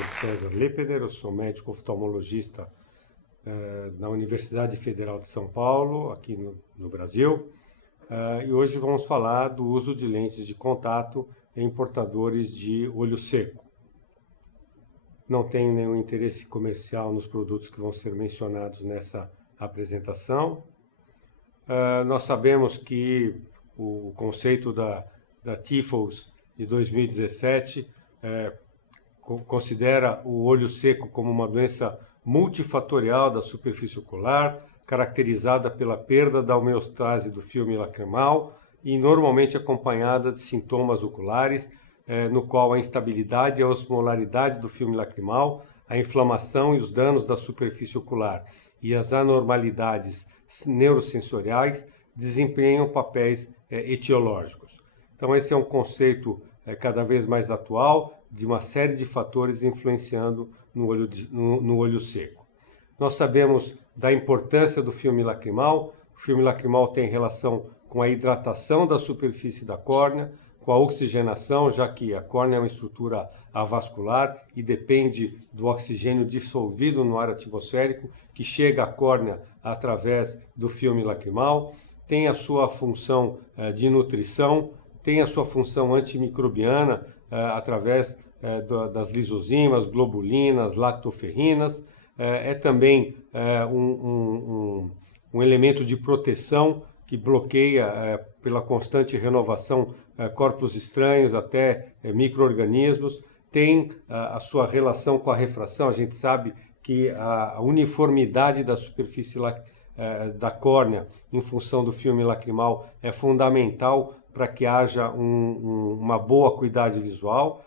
Dr. César Lepeder, eu sou médico oftalmologista na Universidade Federal de São Paulo, aqui no Brasil, e hoje vamos falar do uso de lentes de contato em portadores de olho seco. Não tenho nenhum interesse comercial nos produtos que vão ser mencionados nessa apresentação. Nós sabemos que o conceito da TIFOS de 2017 considera o olho seco como uma doença multifatorial da superfície ocular, caracterizada pela perda da homeostase do filme lacrimal e normalmente acompanhada de sintomas oculares, no qual a instabilidade e a osmolaridade do filme lacrimal, a inflamação e os danos da superfície ocular e as anormalidades neurosensoriais desempenham papéis etiológicos. Então esse é um conceito cada vez mais atual de uma série de fatores influenciando no olho seco. Nós sabemos da importância do filme lacrimal. O filme lacrimal tem relação com a hidratação da superfície da córnea, com a oxigenação, já que a córnea é uma estrutura avascular e depende do oxigênio dissolvido no ar atmosférico que chega à córnea através do filme lacrimal. Tem a sua função de nutrição, tem a sua função antimicrobiana através das lisozimas, globulinas, lactoferrinas. É também um elemento de proteção que bloqueia pela constante renovação corpos estranhos até micro-organismos. Tem a sua relação com a refração. A gente sabe que a uniformidade da superfície da córnea em função do filme lacrimal é fundamental para que haja uma boa acuidade visual.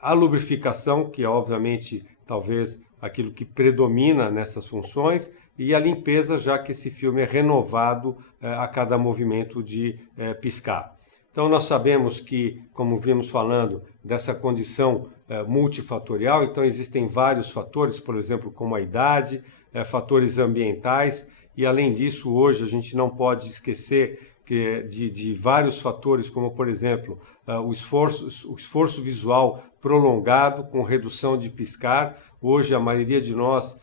A lubrificação, que é obviamente talvez aquilo que predomina nessas funções, e a limpeza, já que esse filme é renovado a cada movimento de piscar. Então nós sabemos que, como vimos falando, dessa condição multifatorial, então existem vários fatores, por exemplo, como a idade, fatores ambientais, e além disso, hoje a gente não pode esquecer de vários fatores, como por exemplo, o esforço visual prolongado com redução de piscar. Hoje a maioria de nós,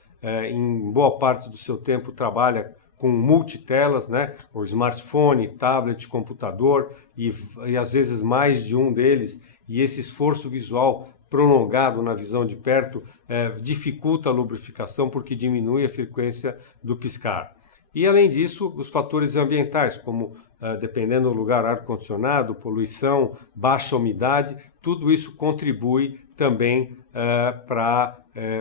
em boa parte do seu tempo, trabalha com multitelas, né? O smartphone, tablet, computador e às vezes mais de um deles, e esse esforço visual prolongado na visão de perto dificulta a lubrificação porque diminui a frequência do piscar. E além disso, os fatores ambientais, como dependendo do lugar, ar-condicionado, poluição, baixa umidade, tudo isso contribui também para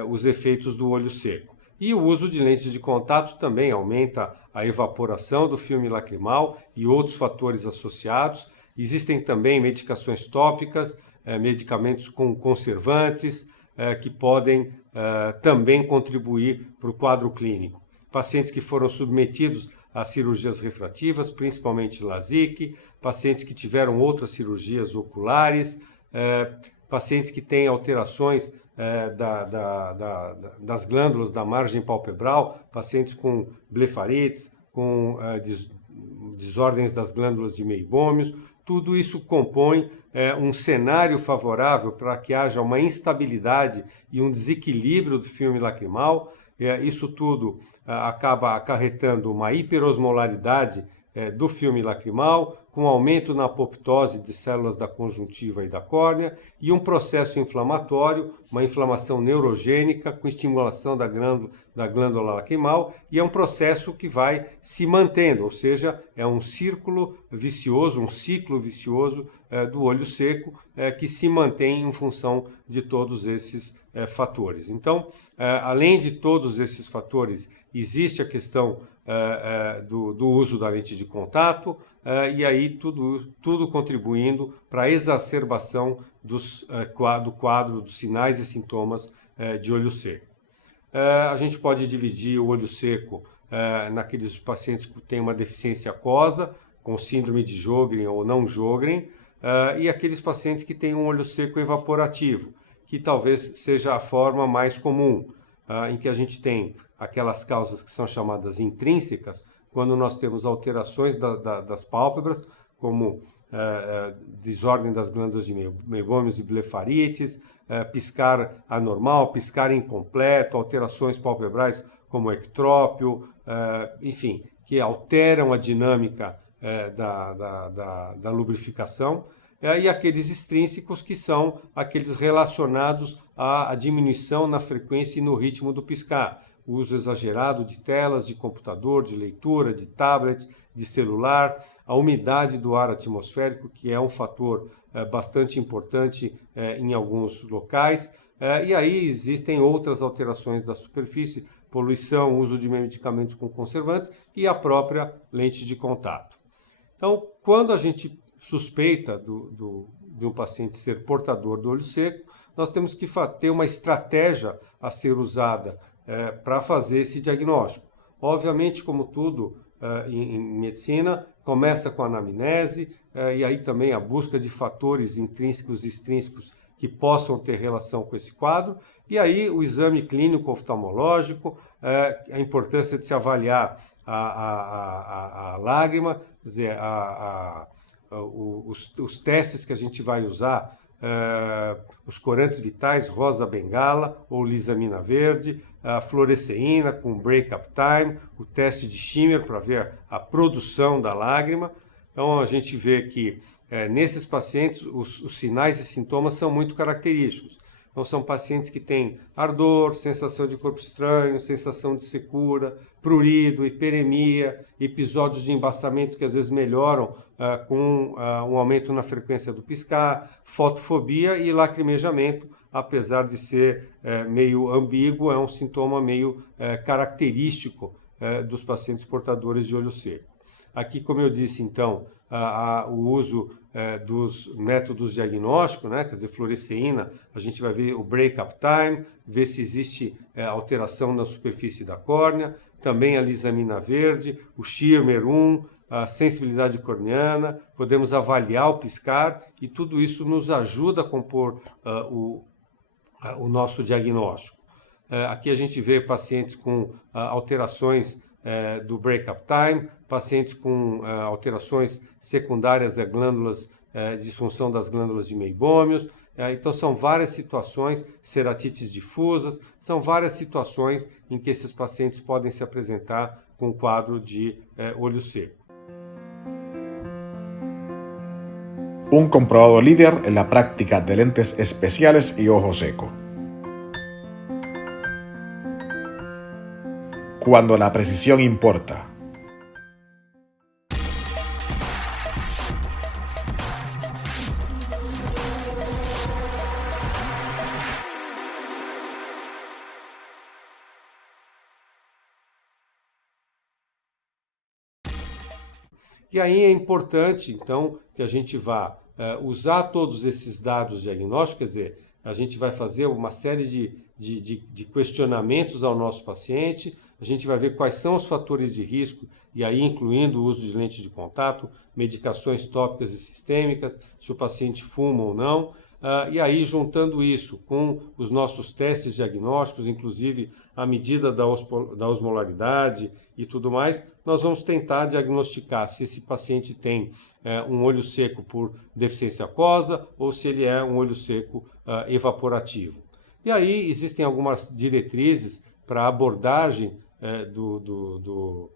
os efeitos do olho seco. E o uso de lentes de contato também aumenta a evaporação do filme lacrimal e outros fatores associados. Existem também medicações tópicas, medicamentos com conservantes, que podem também contribuir para o quadro clínico. Pacientes que foram submetidos a cirurgias refrativas, principalmente LASIK, pacientes que tiveram outras cirurgias oculares, pacientes que têm alterações das glândulas da margem palpebral, pacientes com blefarites, com desordens das glândulas de meibômios. Tudo isso compõe um cenário favorável para que haja uma instabilidade e um desequilíbrio do filme lacrimal. Isso tudo acaba acarretando uma hiperosmolaridade do filme lacrimal, com aumento na apoptose de células da conjuntiva e da córnea, e um processo inflamatório, uma inflamação neurogênica com estimulação da glândula lacrimal, e é um processo que vai se mantendo, ou seja, é um ciclo vicioso do olho seco que se mantém em função de todos esses fatores. Então, além de todos esses fatores, existe a questão do uso da lente de contato, e aí tudo contribuindo para a exacerbação do quadro dos sinais e sintomas de olho seco. A gente pode dividir o olho seco naqueles pacientes que têm uma deficiência aquosa, com síndrome de Sjögren ou não Sjögren, e aqueles pacientes que têm um olho seco evaporativo, que talvez seja a forma mais comum, em que a gente tem aquelas causas que são chamadas intrínsecas, quando nós temos alterações das pálpebras, como desordem das glândulas de meibômios e blefarites, piscar anormal, piscar incompleto, alterações palpebrais como ectrópio, enfim, que alteram a dinâmica da lubrificação, e aqueles extrínsecos que são aqueles relacionados à diminuição na frequência e no ritmo do piscar. O uso exagerado de telas, de computador, de leitura, de tablet, de celular, a umidade do ar atmosférico, que é um fator bastante importante em alguns locais. E aí existem outras alterações da superfície, poluição, uso de medicamentos com conservantes e a própria lente de contato. Então, quando a gente suspeita de um paciente ser portador do olho seco, nós temos que ter uma estratégia a ser usada para fazer esse diagnóstico. Obviamente, como tudo em medicina, começa com a anamnese e aí também a busca de fatores intrínsecos e extrínsecos que possam ter relação com esse quadro, e aí o exame clínico oftalmológico, a importância de se avaliar a lágrima, quer dizer, os testes que a gente vai usar, os corantes vitais, rosa bengala ou lisamina verde, a fluoresceína com break-up time, o teste de Schimmer para ver a produção da lágrima. Então a gente vê que nesses pacientes os sinais e sintomas são muito característicos. Então são pacientes que têm ardor, sensação de corpo estranho, sensação de secura, prurido, hiperemia, episódios de embaçamento que às vezes melhoram com um aumento na frequência do piscar, fotofobia e lacrimejamento, apesar de ser meio ambíguo, é um sintoma meio característico dos pacientes portadores de olho seco. Aqui, como eu disse, então, o uso dos métodos diagnósticos, né? Quer dizer, fluoresceína, a gente vai ver o break-up time, ver se existe alteração na superfície da córnea, também a lisamina verde, o Schirmer 1, a sensibilidade corneana, podemos avaliar o piscar e tudo isso nos ajuda a compor o nosso diagnóstico. Aqui a gente vê pacientes com alterações do break-up time, pacientes com alterações secundárias a glândulas, disfunção das glândulas de meibômios. Então são várias situações, ceratites difusas, são várias situações em que esses pacientes podem se apresentar com quadro de olho seco. Un comprobado líder en la práctica de lentes especiales y ojo seco. Cuando la precisión importa. E aí é importante, então, que a gente vá usar todos esses dados diagnósticos, quer dizer, a gente vai fazer uma série de questionamentos ao nosso paciente, a gente vai ver quais são os fatores de risco, e aí incluindo o uso de lente de contato, medicações tópicas e sistêmicas, se o paciente fuma ou não, e aí juntando isso com os nossos testes diagnósticos, inclusive a medida da osmolaridade e tudo mais, nós vamos tentar diagnosticar se esse paciente tem um olho seco por deficiência aquosa ou se ele é um olho seco evaporativo. E aí existem algumas diretrizes para a abordagem do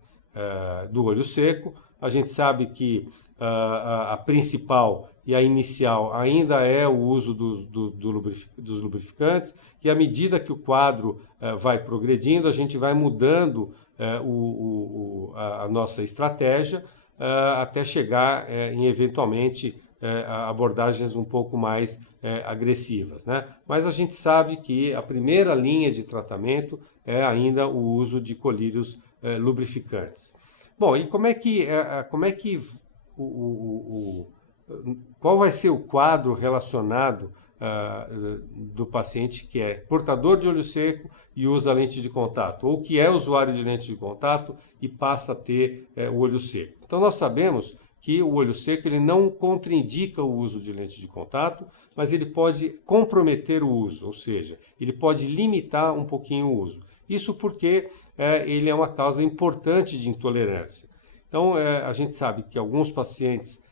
olho seco. A gente sabe que a principal e a inicial ainda é o uso dos lubrificantes, e à medida que o quadro vai progredindo, a gente vai mudando a nossa estratégia até chegar em eventualmente abordagens um pouco mais agressivas, né? Mas a gente sabe que a primeira linha de tratamento é ainda o uso de colírios lubrificantes. Bom, e qual vai ser o quadro relacionado do paciente que é portador de olho seco e usa lente de contato, ou que é usuário de lente de contato e passa a ter o olho seco? Então nós sabemos que o olho seco ele não contraindica o uso de lente de contato, mas ele pode comprometer o uso, ou seja, ele pode limitar um pouquinho o uso. Isso porque ele é uma causa importante de intolerância. Então a gente sabe que alguns pacientes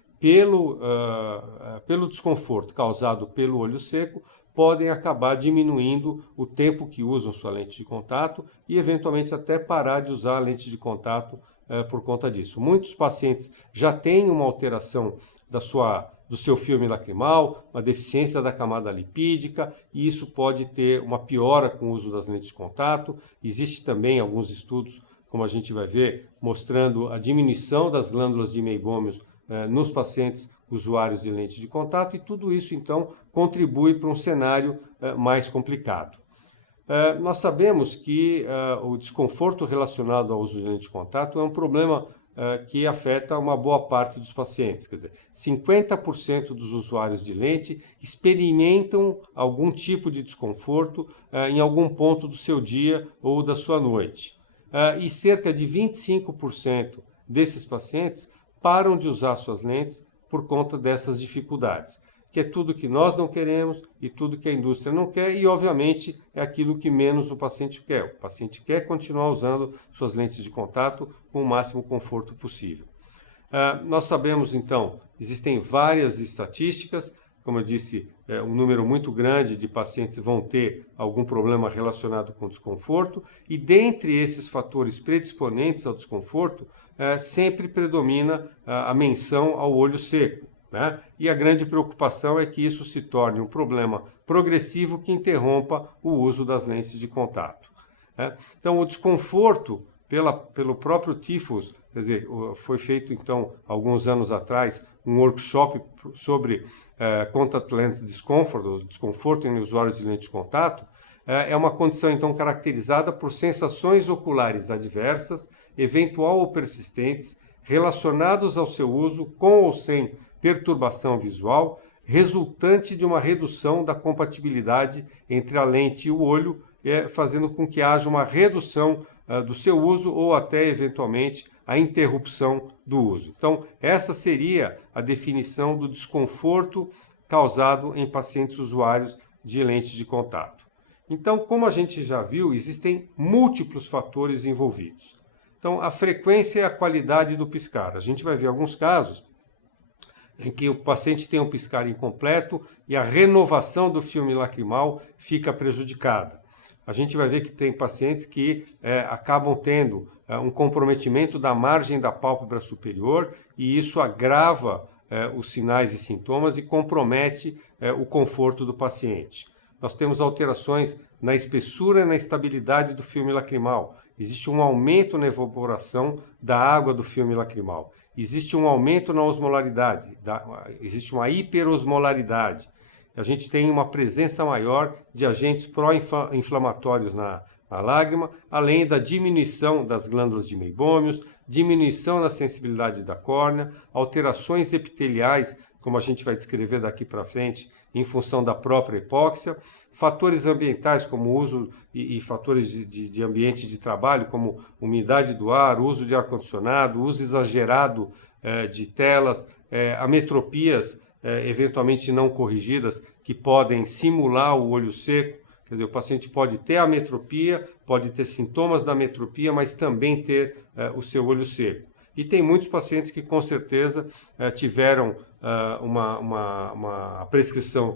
pelo desconforto causado pelo olho seco, podem acabar diminuindo o tempo que usam sua lente de contato e eventualmente até parar de usar a lente de contato por conta disso. Muitos pacientes já têm uma alteração do seu filme lacrimal, uma deficiência da camada lipídica, e isso pode ter uma piora com o uso das lentes de contato. Existe também alguns estudos, como a gente vai ver, mostrando a diminuição das glândulas de meibômios nos pacientes usuários de lente de contato, e tudo isso então contribui para um cenário mais complicado. Nós sabemos que o desconforto relacionado ao uso de lente de contato é um problema que afeta uma boa parte dos pacientes. Quer dizer, 50% dos usuários de lente experimentam algum tipo de desconforto em algum ponto do seu dia ou da sua noite. E cerca de 25% desses pacientes param de usar suas lentes por conta dessas dificuldades, que é tudo que nós não queremos e tudo que a indústria não quer, e obviamente é aquilo que menos o paciente quer. O paciente quer continuar usando suas lentes de contato com o máximo conforto possível. Nós sabemos então, existem várias estatísticas, como eu disse, um número muito grande de pacientes vão ter algum problema relacionado com desconforto, e dentre esses fatores predisponentes ao desconforto, sempre predomina a menção ao olho seco, né? E a grande preocupação é que isso se torne um problema progressivo que interrompa o uso das lentes de contato, né? Então, o desconforto pelo próprio tifus, quer dizer, foi feito então, alguns anos atrás, um workshop sobre contact lens discomfort, ou desconforto em usuários de lente de contato. É uma condição então caracterizada por sensações oculares adversas, eventual ou persistentes, relacionados ao seu uso com ou sem perturbação visual, resultante de uma redução da compatibilidade entre a lente e o olho, fazendo com que haja uma redução do seu uso ou até, eventualmente, a interrupção do uso. Então, essa seria a definição do desconforto causado em pacientes usuários de lente de contato. Então, como a gente já viu, existem múltiplos fatores envolvidos. Então, a frequência e a qualidade do piscar. A gente vai ver alguns casos em que o paciente tem um piscar incompleto e a renovação do filme lacrimal fica prejudicada. A gente vai ver que tem pacientes que acabam tendo um comprometimento da margem da pálpebra superior, e isso agrava os sinais e sintomas e compromete o conforto do paciente. Nós temos alterações na espessura e na estabilidade do filme lacrimal. Existe um aumento na evaporação da água do filme lacrimal. Existe um aumento na osmolaridade, existe uma hiperosmolaridade. A gente tem uma presença maior de agentes pró-inflamatórios na lágrima, além da diminuição das glândulas de meibômios, diminuição na sensibilidade da córnea, alterações epiteliais, como a gente vai descrever daqui para frente, em função da própria hipóxia, fatores ambientais como o uso e fatores de ambiente de trabalho, como umidade do ar, uso de ar-condicionado, uso exagerado de telas, ametropias eventualmente não corrigidas, que podem simular o olho seco. Quer dizer, o paciente pode ter ametropia, pode ter sintomas da ametropia, mas também ter o seu olho seco. E tem muitos pacientes que com certeza tiveram uma prescrição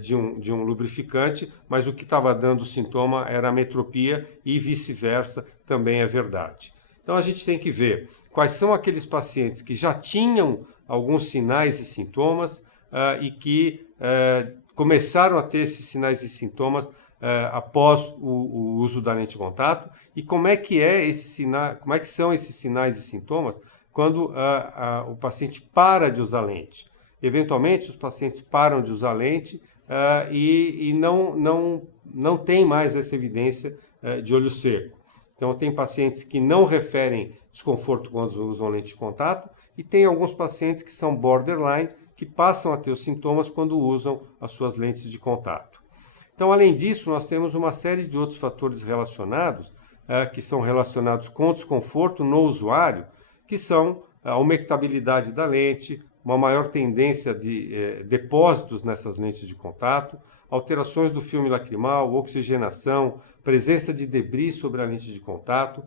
de um lubrificante, mas o que estava dando sintoma era ametropia, e vice-versa também é verdade. Então a gente tem que ver quais são aqueles pacientes que já tinham alguns sinais e sintomas e que começaram a ter esses sinais e sintomas após o uso da lente de contato, e como é que são esses sinais e sintomas quando o paciente para de usar lente. Eventualmente, os pacientes param de usar lente e não tem mais essa evidência de olho seco. Então, tem pacientes que não referem desconforto quando usam lente de contato, e tem alguns pacientes que são borderline, que passam a ter os sintomas quando usam as suas lentes de contato. Então, além disso, nós temos uma série de outros fatores relacionados, que são relacionados com o desconforto no usuário, que são a umectabilidade da lente, uma maior tendência de depósitos nessas lentes de contato, alterações do filme lacrimal, oxigenação, presença de debris sobre a lente de contato,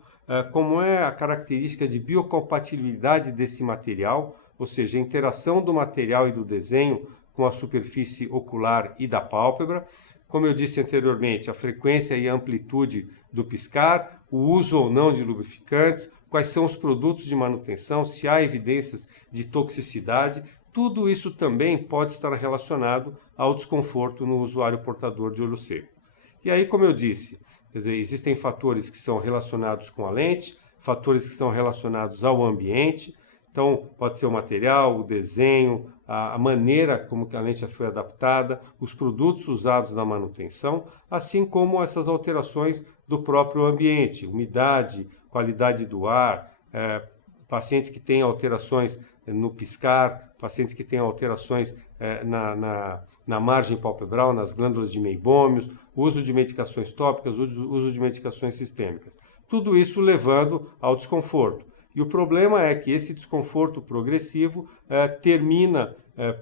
como é a característica de biocompatibilidade desse material, ou seja, a interação do material e do desenho com a superfície ocular e da pálpebra. Como eu disse anteriormente, a frequência e a amplitude do piscar, o uso ou não de lubrificantes, quais são os produtos de manutenção, se há evidências de toxicidade, tudo isso também pode estar relacionado ao desconforto no usuário portador de olho seco. E aí, como eu disse, quer dizer, existem fatores que são relacionados com a lente, fatores que são relacionados ao ambiente. Então, pode ser o material, o desenho, a maneira como que a lente foi adaptada, os produtos usados na manutenção, assim como essas alterações do próprio ambiente, umidade, qualidade do ar, pacientes que têm alterações no piscar, pacientes que têm alterações na margem palpebral, nas glândulas de meibômios, uso de medicações tópicas, uso de medicações sistêmicas. Tudo isso levando ao desconforto. E o problema é que esse desconforto progressivo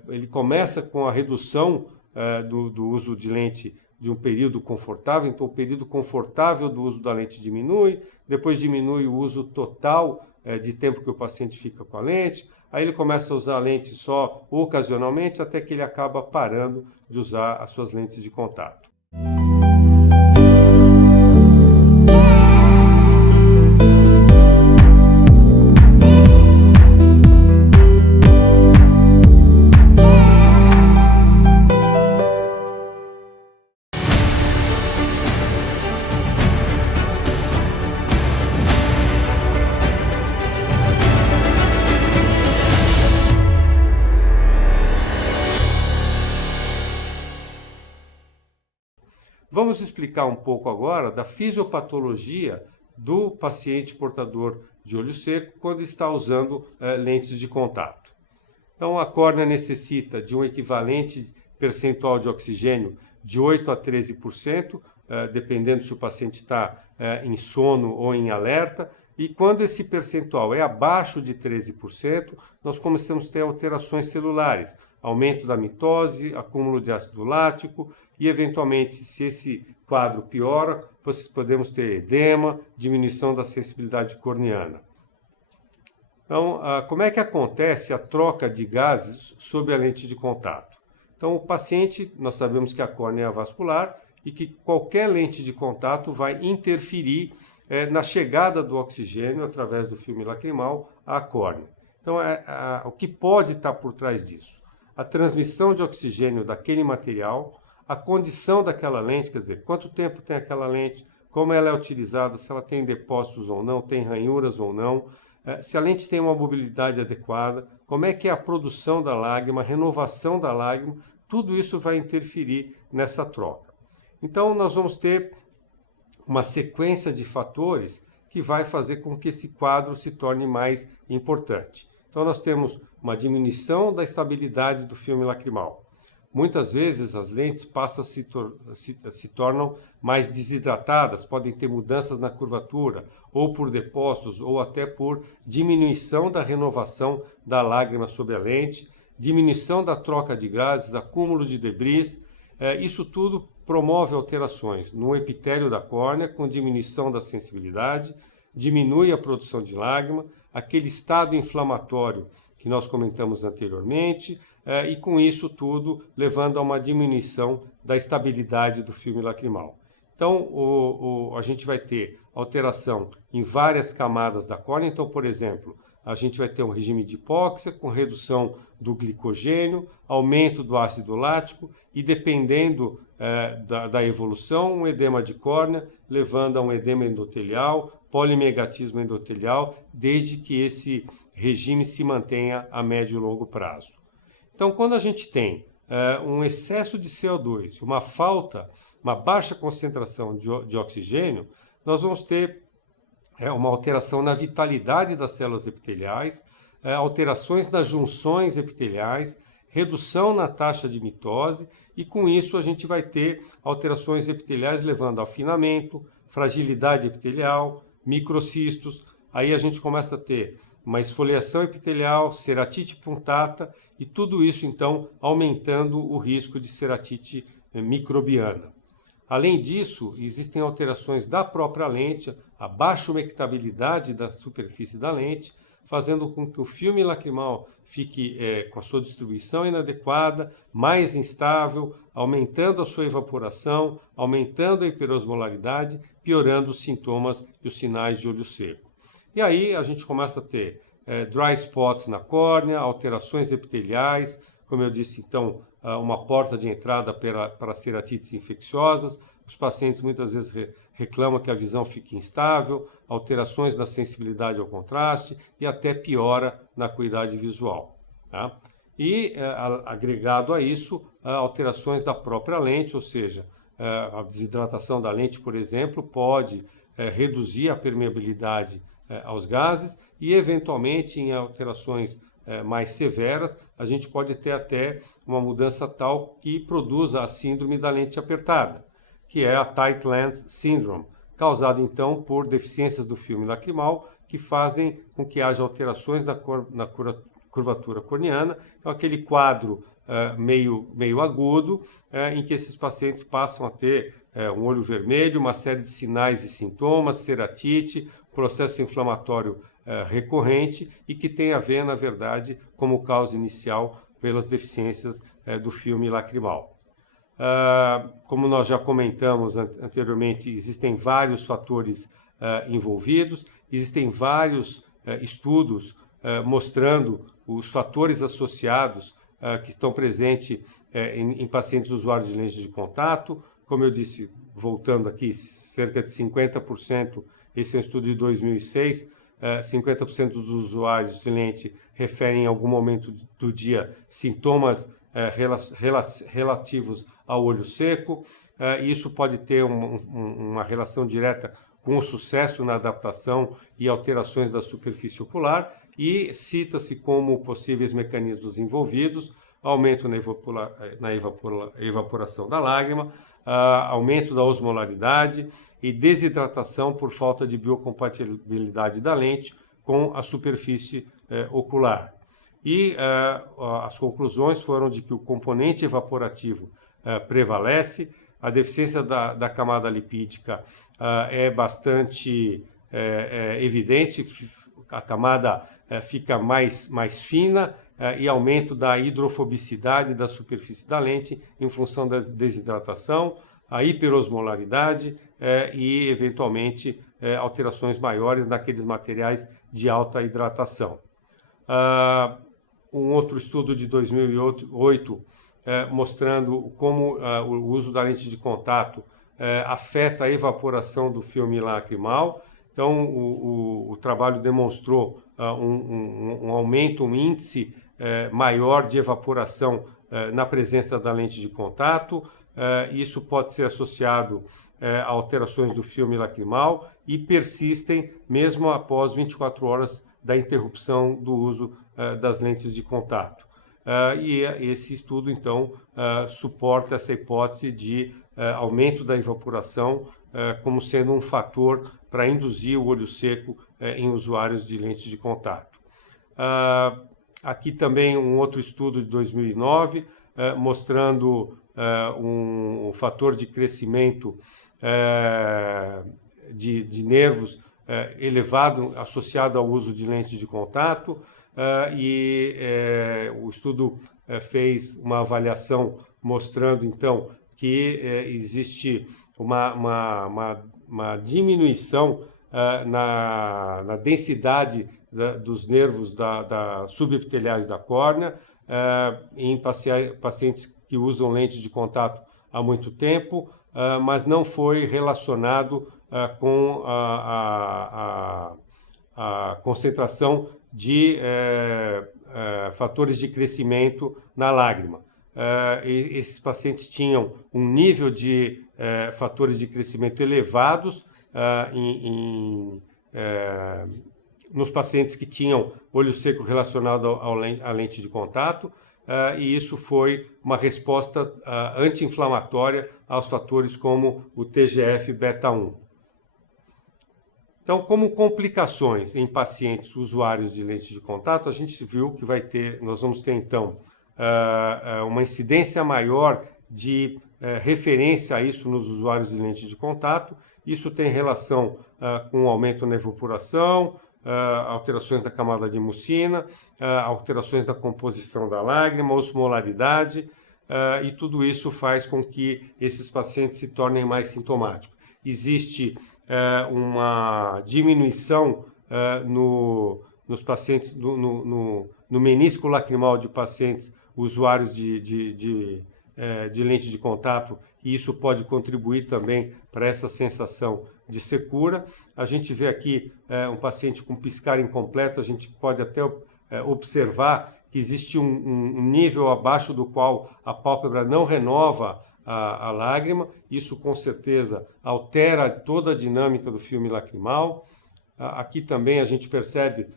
ele começa com a redução do uso de lente de um período confortável, então o período confortável do uso da lente diminui, depois diminui o uso total de tempo que o paciente fica com a lente, aí ele começa a usar a lente só ocasionalmente, até que ele acaba parando de usar as suas lentes de contato. Vamos explicar um pouco agora da fisiopatologia do paciente portador de olho seco quando está usando lentes de contato. Então, a córnea necessita de um equivalente percentual de oxigênio de 8 a 13%, dependendo se o paciente está em sono ou em alerta. E quando esse percentual é abaixo de 13%, nós começamos a ter alterações celulares, aumento da mitose, acúmulo de ácido lático e, eventualmente, se esse quadro piora, podemos ter edema, diminuição da sensibilidade corneana. Então, como é que acontece a troca de gases sob a lente de contato? Então, o paciente, nós sabemos que a córnea é avascular e que qualquer lente de contato vai interferir na chegada do oxigênio através do filme lacrimal à córnea. Então, o que pode estar por trás disso? A transmissão de oxigênio daquele material, a condição daquela lente, quer dizer, quanto tempo tem aquela lente, como ela é utilizada, se ela tem depósitos ou não, tem ranhuras ou não, se a lente tem uma mobilidade adequada, como é que é a produção da lágrima, a renovação da lágrima, tudo isso vai interferir nessa troca. Então, nós vamos ter uma sequência de fatores que vai fazer com que esse quadro se torne mais importante. Então, nós temos uma diminuição da estabilidade do filme lacrimal. Muitas vezes as lentes se tornam mais desidratadas, podem ter mudanças na curvatura, ou por depósitos, ou até por diminuição da renovação da lágrima sob a lente, diminuição da troca de gases, acúmulo de debris. Isso tudo promove alterações no epitélio da córnea, com diminuição da sensibilidade, diminui a produção de lágrima, aquele estado inflamatório que nós comentamos anteriormente, e com isso tudo levando a uma diminuição da estabilidade do filme lacrimal. Então, a gente vai ter alteração em várias camadas da córnea. Então, por exemplo, a gente vai ter um regime de hipóxia com redução do glicogênio, aumento do ácido lático e, dependendo da evolução, um edema de córnea, levando a um edema endotelial, polimegatismo endotelial, desde que esse regime se mantenha a médio e longo prazo. Então, quando a gente tem um excesso de CO2, uma baixa concentração de oxigênio, nós vamos ter uma alteração na vitalidade das células epiteliais, alterações nas junções epiteliais, redução na taxa de mitose, e com isso a gente vai ter alterações epiteliais levando a afinamento, fragilidade epitelial, microcistos. Aí a gente começa a ter uma esfoliação epitelial, ceratite punctata, e tudo isso então aumentando o risco de ceratite microbiana. Além disso, existem alterações da própria lente, a baixa humectabilidade da superfície da lente, fazendo com que o filme lacrimal fique com a sua distribuição inadequada, mais instável, aumentando a sua evaporação, aumentando a hiperosmolaridade, piorando os sintomas e os sinais de olho seco. E aí a gente começa a ter dry spots na córnea, alterações epiteliais, como eu disse, então, uma porta de entrada para ceratites infecciosas. Os pacientes muitas vezes reclamam que a visão fique instável, alterações na sensibilidade ao contraste e até piora na acuidade visual. Tá? E, agregado a isso, alterações da própria lente, ou seja, a desidratação da lente, por exemplo, pode reduzir a permeabilidade aos gases e, eventualmente, em alterações mais severas, a gente pode ter até uma mudança tal que produza a síndrome da lente apertada, que é a Tight Lens Syndrome, causada então por deficiências do filme lacrimal que fazem com que haja alterações na curvatura corneana. Então, aquele quadro meio agudo, em que esses pacientes passam a ter um olho vermelho, uma série de sinais e sintomas, ceratite, processo inflamatório recorrente e que tem a ver, na verdade, como causa inicial pelas deficiências do filme lacrimal. Como nós já comentamos anteriormente, existem vários fatores envolvidos, existem vários estudos mostrando os fatores associados que estão presentes em pacientes usuários de lentes de contato. Como eu disse, voltando aqui, cerca de 50%, esse é um estudo de 2006, 50% dos usuários de lente referem em algum momento do dia sintomas relativos ao olho seco. Isso pode ter uma relação direta com o sucesso na adaptação e alterações da superfície ocular, e cita-se como possíveis mecanismos envolvidos: aumento na evaporação da lágrima, aumento da osmolaridade e desidratação por falta de biocompatibilidade da lente com a superfície ocular. E as conclusões foram de que o componente evaporativo prevalece, a deficiência da camada lipídica é bastante evidente, a camada fica mais fina e aumento da hidrofobicidade da superfície da lente em função da desidratação, a hiperosmolaridade e, eventualmente, alterações maiores naqueles materiais de alta hidratação. Um outro estudo de 2008 mostrando como o uso da lente de contato afeta a evaporação do filme lacrimal. Então, o trabalho demonstrou um aumento, um índice maior de evaporação na presença da lente de contato. Isso pode ser associado a alterações do filme lacrimal e persistem mesmo após 24 horas da interrupção do uso das lentes de contato. E esse estudo, então, suporta essa hipótese de aumento da evaporação como sendo um fator para induzir o olho seco em usuários de lente de contato. Aqui também um outro estudo de 2009, mostrando um fator de crescimento de nervos elevado associado ao uso de lente de contato, e o estudo fez uma avaliação mostrando, então, que existe uma diminuição na densidade dos nervos subepiteliais da córnea em pacientes que usam lente de contato há muito tempo, mas não foi relacionado com a concentração de fatores de crescimento na lágrima. Esses pacientes tinham um nível de fatores de crescimento elevados nos pacientes que tinham olho seco relacionado à lente de contato, e isso foi uma resposta anti-inflamatória aos fatores como o TGF-beta1. Então, como complicações em pacientes usuários de lente de contato, a gente viu que nós vamos ter então uma incidência maior de referência a isso nos usuários de lente de contato. Isso tem relação com o aumento na evaporação, alterações da camada de mucina, alterações da composição da lágrima, osmolaridade, e tudo isso faz com que esses pacientes se tornem mais sintomáticos. Existe uma diminuição nos pacientes, no menisco lacrimal de pacientes usuários de lente de contato, e isso pode contribuir também para essa sensação de secura. A gente vê aqui um paciente com piscar incompleto, a gente pode até observar que existe um nível abaixo do qual a pálpebra não renova a lágrima. Isso com certeza altera toda a dinâmica do filme lacrimal. Aqui também a gente percebe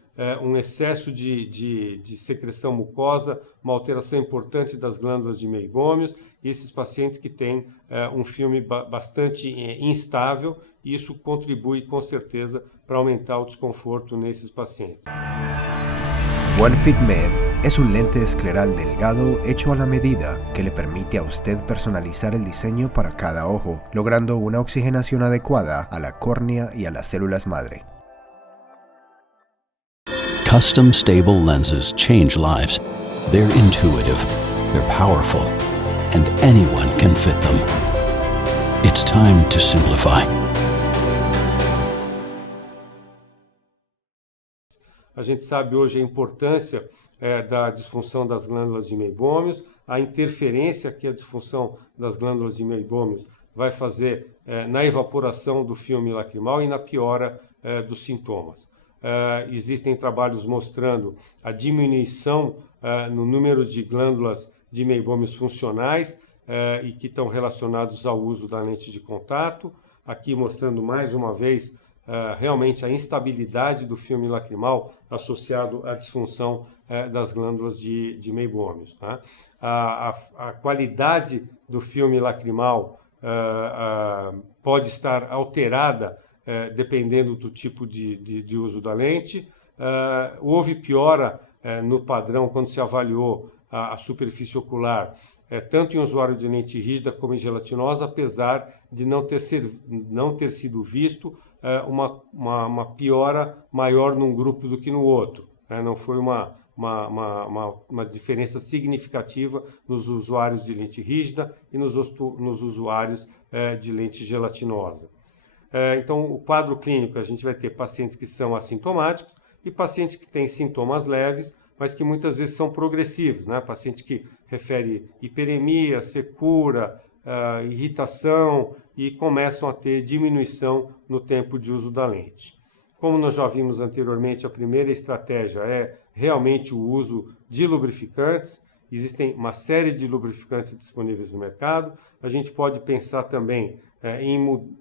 um excesso de secreção mucosa, uma alteração importante das glândulas de meibômios, e esses pacientes que têm um filme bastante instável, e isso contribui com certeza para aumentar o desconforto nesses pacientes. OneFit Med es un lente escleral delgado hecho a la medida que le permite a usted personalizar el diseño para cada ojo, logrando una oxigenación adecuada a la córnea y a las células madre. Custom stable lenses change lives. They're intuitive, they're powerful, and anyone can fit them. It's time to simplify. A gente sabe hoje a importância da disfunção das glândulas de meibômios, a interferência que a disfunção das glândulas de meibômios vai fazer na evaporação do filme lacrimal e na piora dos sintomas. Existem trabalhos mostrando a diminuição no número de glândulas de meibômios funcionais e que estão relacionados ao uso da lente de contato. Aqui mostrando mais uma vez realmente a instabilidade do filme lacrimal associado à disfunção das glândulas de meibômios. Tá? A qualidade do filme lacrimal pode estar alterada dependendo do tipo de uso da lente. Houve piora no padrão quando se avaliou a superfície ocular, tanto em usuário de lente rígida como em gelatinosa, apesar de não ter sido visto uma piora maior num grupo do que no outro. Não foi uma diferença significativa nos usuários de lente rígida e nos usuários de lente gelatinosa. Então, o quadro clínico, a gente vai ter pacientes que são assintomáticos e pacientes que têm sintomas leves, mas que muitas vezes são progressivos, né? Paciente que refere hiperemia, secura, irritação e começam a ter diminuição no tempo de uso da lente. Como nós já vimos anteriormente, a primeira estratégia é realmente o uso de lubrificantes. Existem uma série de lubrificantes disponíveis no mercado. A gente pode pensar também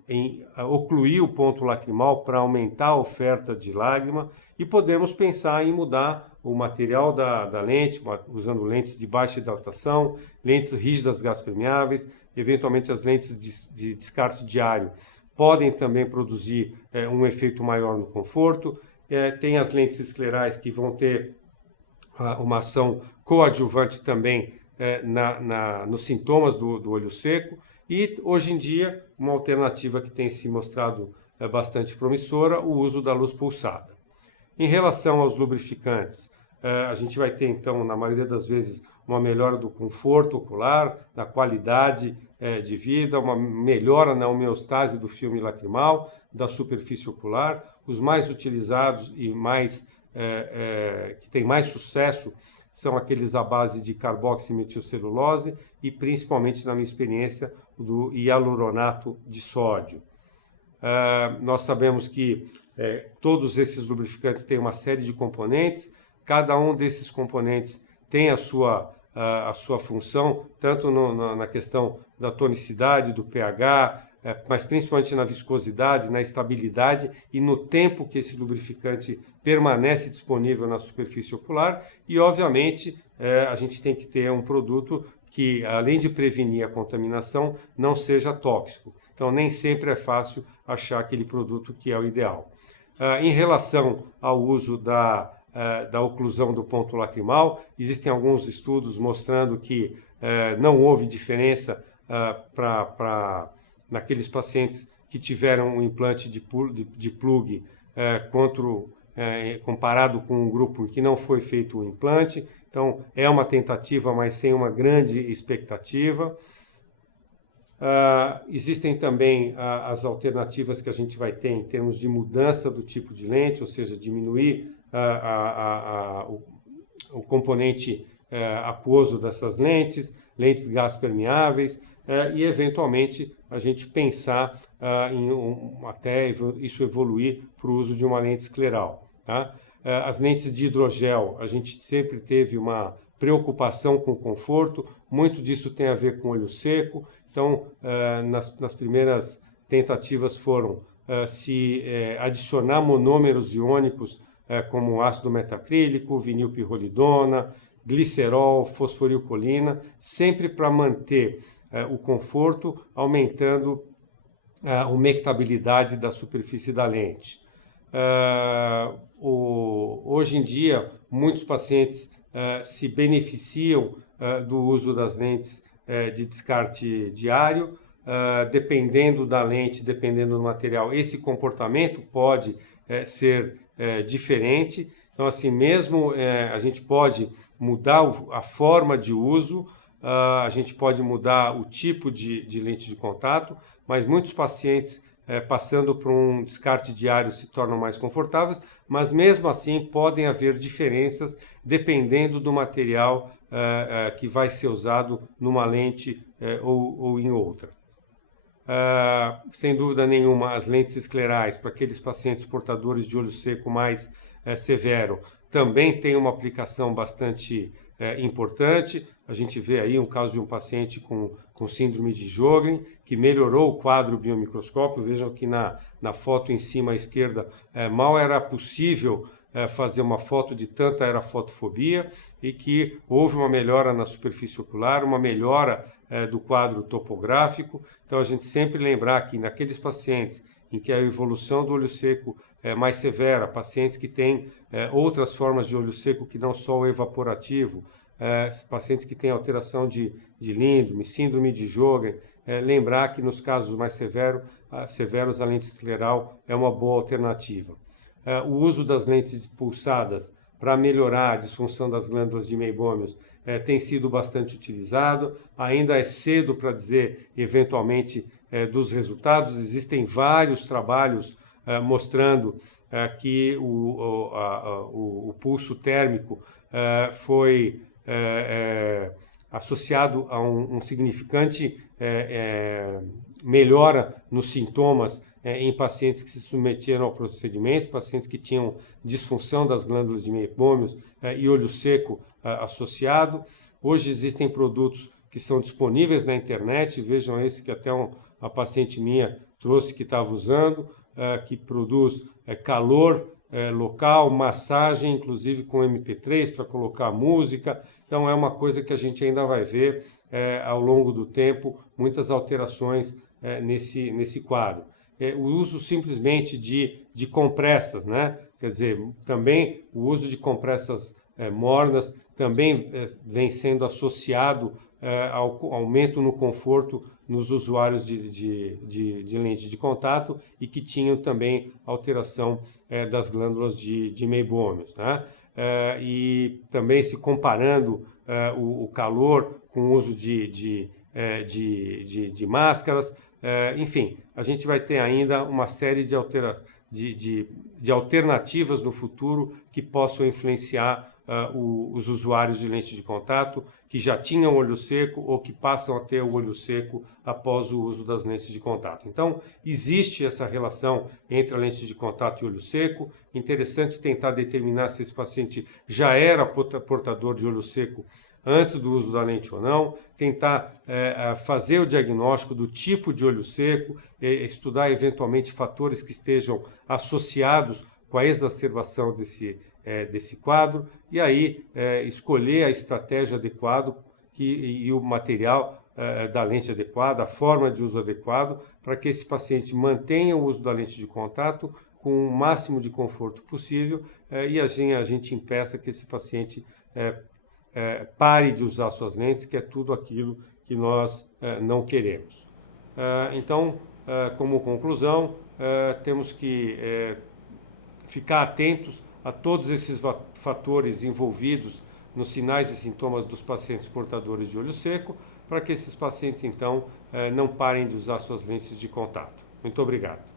em ocluir o ponto lacrimal para aumentar a oferta de lágrima, e podemos pensar em mudar o material da lente, usando lentes de baixa hidratação, lentes rígidas gás permeáveis, eventualmente as lentes de descarte diário podem também produzir um efeito maior no conforto. Tem as lentes esclerais que vão ter uma ação coadjuvante também nos sintomas do olho seco. E, hoje em dia, uma alternativa que tem se mostrado bastante promissora, o uso da luz pulsada. Em relação aos lubrificantes, a gente vai ter, então, na maioria das vezes, uma melhora do conforto ocular, da qualidade de vida, uma melhora na homeostase do filme lacrimal, da superfície ocular. Os mais utilizados e que têm mais sucesso são aqueles à base de carboximetilcelulose e, principalmente, na minha experiência, do hialuronato de sódio. Nós sabemos que todos esses lubrificantes têm uma série de componentes, cada um desses componentes tem a sua função, tanto na questão da tonicidade, do pH, mas principalmente na viscosidade, na estabilidade e no tempo que esse lubrificante permanece disponível na superfície ocular. E, obviamente, a gente tem que ter um produto que, além de prevenir a contaminação, não seja tóxico. Então, nem sempre é fácil achar aquele produto que é o ideal. Em relação ao uso da oclusão do ponto lacrimal, existem alguns estudos mostrando que não houve diferença naqueles pacientes que tiveram um implante de plug comparado com um grupo em que não foi feito o implante. Então, é uma tentativa, mas sem uma grande expectativa. Existem também as alternativas que a gente vai ter em termos de mudança do tipo de lente, ou seja, diminuir o componente aquoso dessas lentes, lentes gás permeáveis, e eventualmente a gente pensar até isso evoluir para o uso de uma lente escleral. Tá? As lentes de hidrogel, a gente sempre teve uma preocupação com o conforto, muito disso tem a ver com olho seco. Então, nas primeiras tentativas foram se adicionar monômeros iônicos como ácido metacrílico, vinilpirrolidona, glicerol, fosforilcolina, sempre para manter o conforto, aumentando a umectabilidade da superfície da lente. Hoje em dia, muitos pacientes se beneficiam do uso das lentes de descarte diário. Dependendo da lente, dependendo do material, esse comportamento pode ser diferente. Então, assim, mesmo a gente pode mudar a forma de uso, a gente pode mudar o tipo de lente de contato, mas muitos pacientes passando por um descarte diário se tornam mais confortáveis, mas mesmo assim podem haver diferenças dependendo do material que vai ser usado numa lente ou em outra. Sem dúvida nenhuma, as lentes esclerais para aqueles pacientes portadores de olho seco mais severo também tem uma aplicação bastante importante. A gente vê aí um caso de um paciente com síndrome de Sjögren, que melhorou o quadro biomicroscópio. Vejam que na foto em cima à esquerda mal era possível fazer uma foto de tanta aerofotofobia, e que houve uma melhora na superfície ocular, uma melhora do quadro topográfico. Então a gente sempre lembrar que naqueles pacientes em que a evolução do olho seco é mais severa, pacientes que têm outras formas de olho seco que não só o evaporativo, pacientes que têm alteração de Lindblom, síndrome de Sjögren, lembrar que nos casos mais severos a lente escleral é uma boa alternativa. O uso das lentes pulsadas para melhorar a disfunção das glândulas de meibômios tem sido bastante utilizado. Ainda é cedo para dizer eventualmente dos resultados. Existem vários trabalhos mostrando que o pulso térmico foi associado a um significante melhora nos sintomas em pacientes que se submeteram ao procedimento, pacientes que tinham disfunção das glândulas de meibômios e olho seco associado. Hoje existem produtos que são disponíveis na internet. Vejam esse que até uma paciente minha trouxe que estava usando, que produz calor local, massagem, inclusive com MP3 para colocar música. Então é uma coisa que a gente ainda vai ver ao longo do tempo, muitas alterações nesse quadro. O uso simplesmente de compressas, né? Quer dizer, também o uso de compressas mornas também vem sendo associado ao aumento no conforto nos usuários de lente de contato e que tinham também alteração das glândulas de meibômios, né? E também se comparando o calor com o uso de máscaras. Enfim, a gente vai ter ainda uma série de alternativas no futuro que possam influenciar os usuários de lente de contato que já tinham olho seco ou que passam a ter o olho seco após o uso das lentes de contato. Então, existe essa relação entre a lente de contato e olho seco. Interessante tentar determinar se esse paciente já era portador de olho seco antes do uso da lente ou não, tentar fazer o diagnóstico do tipo de olho seco, estudar eventualmente fatores que estejam associados com a exacerbação desse quadro, e aí escolher a estratégia adequada e o material da lente adequada, a forma de uso adequado, para que esse paciente mantenha o uso da lente de contato com o máximo de conforto possível e assim a gente impeça que esse paciente pare de usar suas lentes, que é tudo aquilo que nós não queremos. Então, como conclusão, temos que ficar atentos a todos esses fatores envolvidos nos sinais e sintomas dos pacientes portadores de olho seco, para que esses pacientes, então, não parem de usar suas lentes de contato. Muito obrigado.